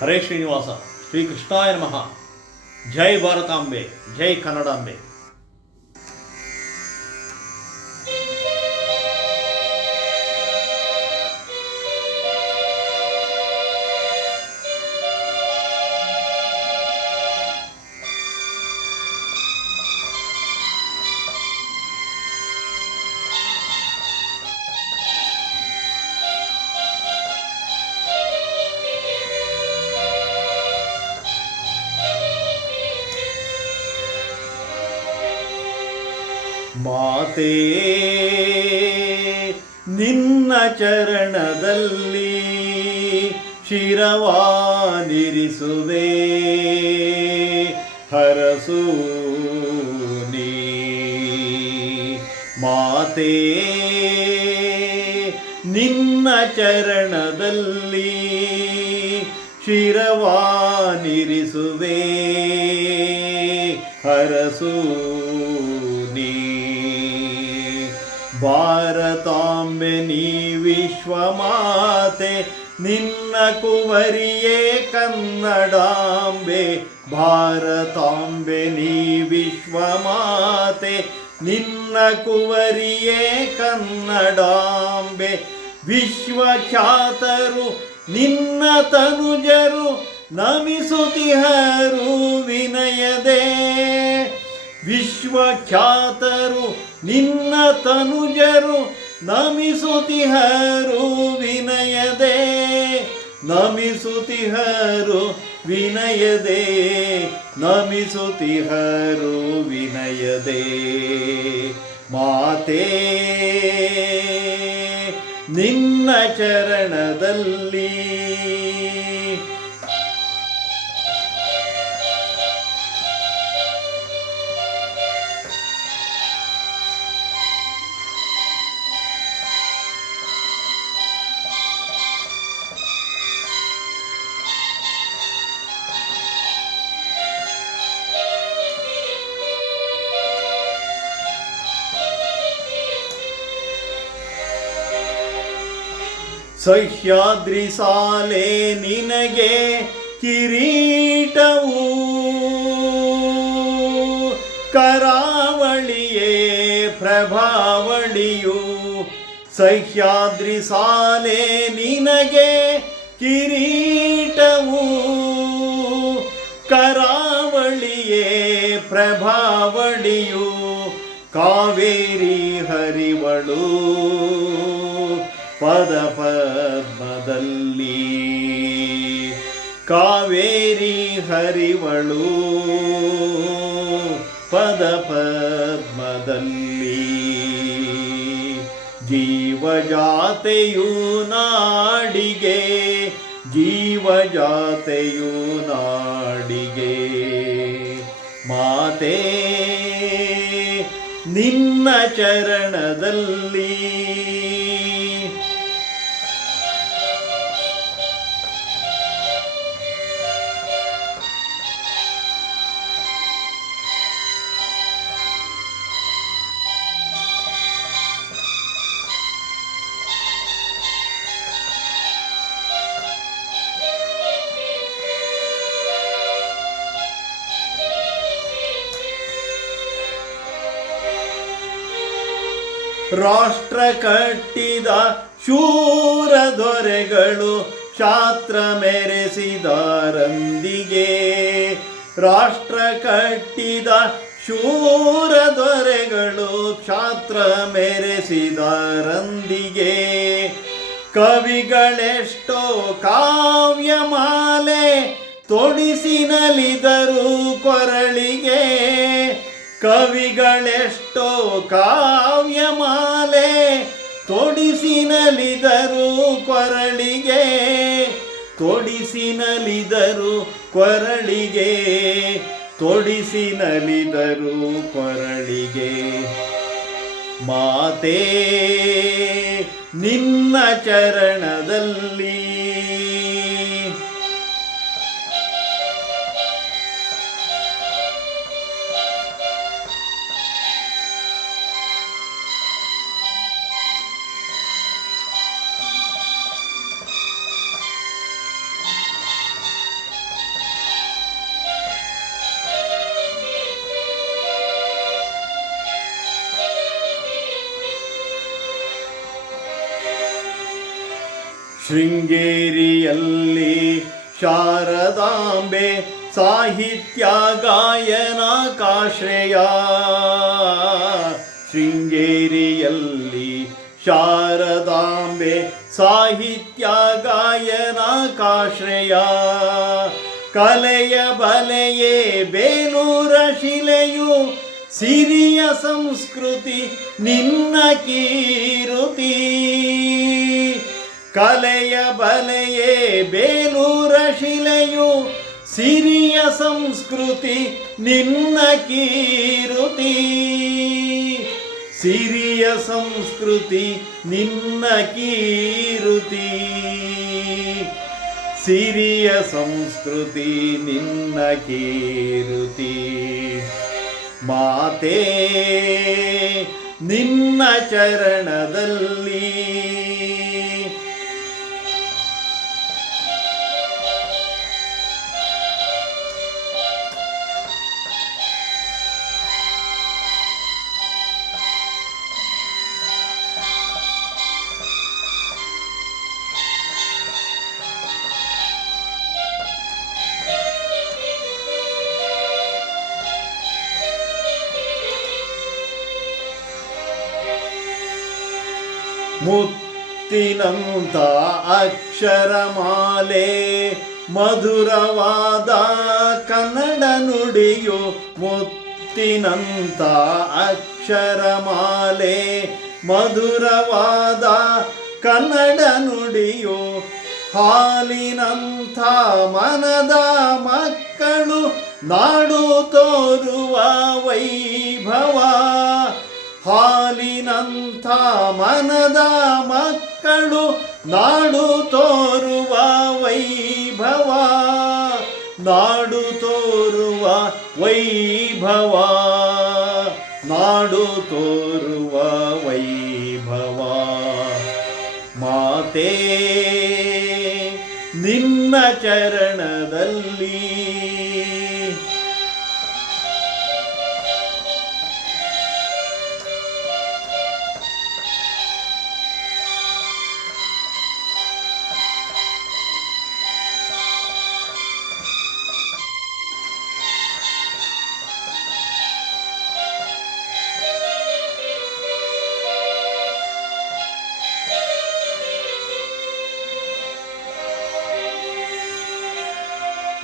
ಹರೇ ಶ್ರೀನಿವಾಸ. ಶ್ರೀಕೃಷ್ಣಾಯ ನಮಃ. ಜೈ ಭಾರತಾಂಬೆ, ಜೈ ಕನ್ನಡಾಂಬೆ. ಮಾತೇ ನಿನ್ನ ಚರಣದಲ್ಲಿ ಶಿರವಾನಿರಿಸುವೆ, ಹರಸು ನೀ. ಮಾತೇ ನಿನ್ನ ಚರಣದಲ್ಲಿ ಶಿರವಾನಿರಿಸುವೆ, ಹರಸು ನೀ. ಭಾರತಾಂಬೆ ನೀ ವಿಶ್ವಮಾತೆ, ನಿನ್ನ ಕುವರಿಯೇ ಕನ್ನಡಾಂಬೆ. ಭಾರತಾಂಬೆ ನೀ ವಿಶ್ವಮಾತೆ, ನಿನ್ನ ಕುವರಿಯೇ ಕನ್ನಡಾಂಬೆ. ವಿಶ್ವಖ್ಯಾತರು ನಿನ್ನ ತನುಜರು ನಮಿಸುತ್ತಿಹರು ವಿನಯದೇ. ವಿಶ್ವಖ್ಯಾತರು ನಿನ್ನ ತನುಜರು ನಮಿಸುತ್ತಿಹರು ವಿನಯದೇ, ನಮಿಸುತ್ತಿಹರು ವಿನಯದೇ, ನಮಿಸುತ್ತಿಹರು ವಿನಯದೇ. ಮಾತೇ ನಿನ್ನ ಚರಣದಲ್ಲಿ ಸಹ್ಯಾದ್ರಿ ಸಾಲೆ ನಿನಗೆ ಕಿರೀಟವು, ಕರಾವಳಿಯೇ ಪ್ರಭಾವಳಿಯು. ಸಹ್ಯಾದ್ರಿ ಸಾಲೆ ನಿನಗೆ ಕಿರೀಟವು, ಕರಾವಳಿಯೇ ಪ್ರಭಾವಳಿಯು. ಕಾವೇರಿ ಹರಿವಳು ಪದ ಪದ್ಮದಲ್ಲಿ, ಕಾವೇರಿ ಹರಿವಳು ಪದ ಪದ್ಮದಲ್ಲಿ. ಜೀವಜಾತೆಯು ನಾಡಿಗೆ, ಜೀವಜಾತೆಯು ನಾಡಿಗೆ. ಮಾತೇ ನಿನ್ನ ಚರಣದಲ್ಲಿ ರಾಷ್ಟ್ರ ಕಟ್ಟಿದ ಶೂರ ದೊರೆಗಳು ಕ್ಷಾತ್ರ ಮೆರೆಸಿದರಂದಿಗೆ. ರಾಷ್ಟ್ರ ಕಟ್ಟಿದ ಶೂರ ದೊರೆಗಳು ಕ್ಷಾತ್ರ ಮೆರೆಸಿದರಂದಿಗೆ. ಕವಿಗಳೆಷ್ಟೋ ಕಾವ್ಯಮಾಲೆ ತೊಡಿಸಿನಲಿದರು ಕೊರಳಿಗೆ. ಕವಿಗಳೆಷ್ಟೋ ಕಾವ್ಯಮಾಲೆ ತೊಡಿಸಿನಲಿದರು ಕೊರಳಿಗೆ, ತೊಡಿಸಿನಲಿದರು ಕೊರಳಿಗೆ, ತೊಡಿಸಿನಲಿದರು ಕೊರಳಿಗೆ. ಮಾತೇ ನಿನ್ನ ಚರಣದಲ್ಲಿ ಶೃಂಗೇರಿಯಲ್ಲಿ ಶಾರದಾಂಬೆ ಸಾಹಿತ್ಯ ಗಾಯನ ಕಾಶ್ರಯ. ಶೃಂಗೇರಿಯಲ್ಲಿ ಶಾರದಾಂಬೆ ಸಾಹಿತ್ಯ ಗಾಯನ ಕಾಶ್ರಯ. ಕಲೆಯ ಬಲೆಯೇ ಬೇಲೂರ ಶಿಲೆಯು ಸಿರಿಯ ಸಂಸ್ಕೃತಿ ನಿನ್ನ ಕೀರುತಿ. ಕಲೆಯ ಬಲೆಯೇ ಬೇಲೂರ ಶಿಲೆಯು ಸಿರಿಯ ಸಂಸ್ಕೃತಿ ನಿನ್ನ ಕೀರುತಿ. ಸಿರಿಯ ಸಂಸ್ಕೃತಿ ನಿನ್ನ ಕೀರುತಿ. ಸಿರಿಯ ಸಂಸ್ಕೃತಿ ನಿನ್ನ ಕೀರುತಿ. ಮಾತೇ ನಿನ್ನ ಚರಣದಲ್ಲಿ ಮುತ್ತಿನಂತ ಅಕ್ಷರಮಾಲೆ ಮಧುರವಾದ ಕನ್ನಡ ನುಡಿಯು. ಮುತ್ತಿನಂತ ಅಕ್ಷರಮಾಲೆ ಮಧುರವಾದ ಕನ್ನಡ ನುಡಿಯು. ಹಾಲಿನಂಥ ಮನದ ಮಕ್ಕಳು ನಾಡು ತೋರುವ ವೈಭವ. ಹಾಲಿನಂಥ ಮನದ ಮಕ್ಕಳು ನಾಡು ತೋರುವ ವೈಭವ. ನಾಡು ತೋರುವ ವೈಭವ. ನಾಡು ತೋರುವ ವೈಭವ. ಮಾತೇ ನಿನ್ನ ಚರಣದಲ್ಲಿ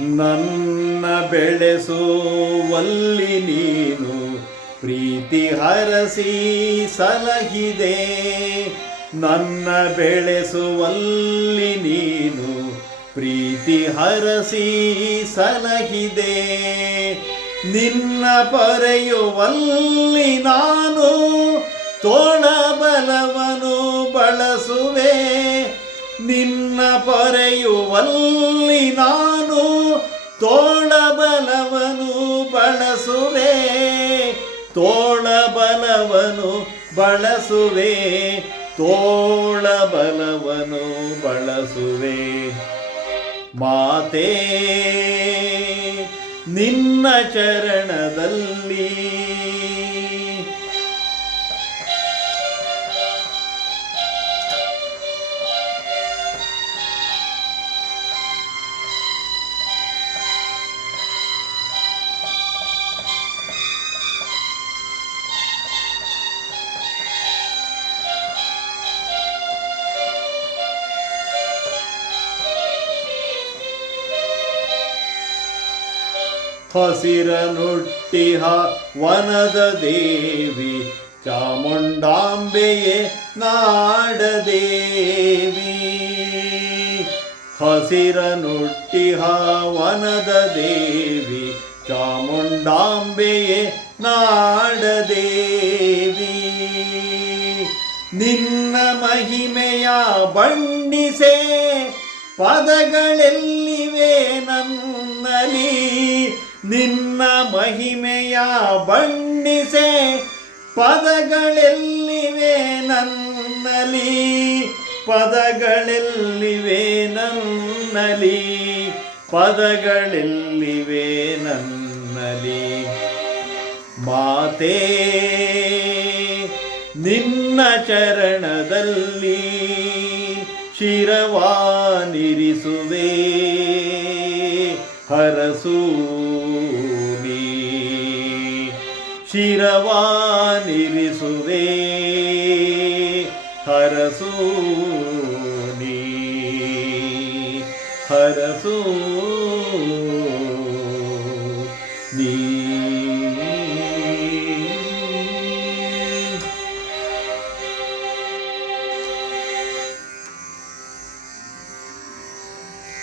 ನನ್ನ ಬೆಳೆಸುವಲ್ಲಿ ನೀನು ಪ್ರೀತಿ ಹರಸಿ ಸಲಹಿದೆ. ನನ್ನ ಬೆಳೆಸುವಲ್ಲಿ ನೀನು ಪ್ರೀತಿ ಹರಸಿ ಸಲಹಿದೆ. ನಿನ್ನ ಪೊರೆಯುವಲ್ಲಿ ನಾನು ತೋಳಬಲವನು ಬಳಸುವೆ. ನಿನ್ನ ಪೊರೆಯುವಲ್ಲಿ ನಾನು ತೋಳಬಲವನು ಬಳಸುವೆ. ತೋಳಬಲವನು ಬಳಸುವೆ. ತೋಳಬಲವನು ಬಳಸುವೆ. ಮಾತೇ ನಿನ್ನ ಚರಣದಲ್ಲಿ ಹಸಿರನುಟ್ಟಿಹ ವನದ ದೇವಿ ಚಾಮುಂಡಾಂಬೆಯೇ ನಾಡದೇವಿ. ಹಸಿರನುಟ್ಟಿಹ ವನದ ದೇವಿ ಚಾಮುಂಡಾಂಬೆಯೇ ನಾಡದೇವಿ. ನಿನ್ನ ಮಹಿಮೆಯ ಬಣ್ಣಿಸೆ ಪದಗಳೆಲ್ಲಿವೆ ನನ್ನಲ್ಲಿ. ನಿನ್ನ ಮಹಿಮೆಯ ಬಣ್ಣಿಸೆ ಪದಗಳೆಲ್ಲಿವೆ ನನ್ನಲ್ಲಿ. ಪದಗಳೆಲ್ಲಿವೆ ನನ್ನಲ್ಲಿ. ಪದಗಳೆಲ್ಲಿವೆ ನನ್ನಲ್ಲಿ. ಮಾತೇ ನಿನ್ನ ಚರಣದಲ್ಲಿ ಶಿರವಾನಿರಿಸುವೆ ಹರಸು ನೀ ಶಿರವಾನಿರಿಸುವೆ ಹರಸು ನೀ ಹರಸು ನೀ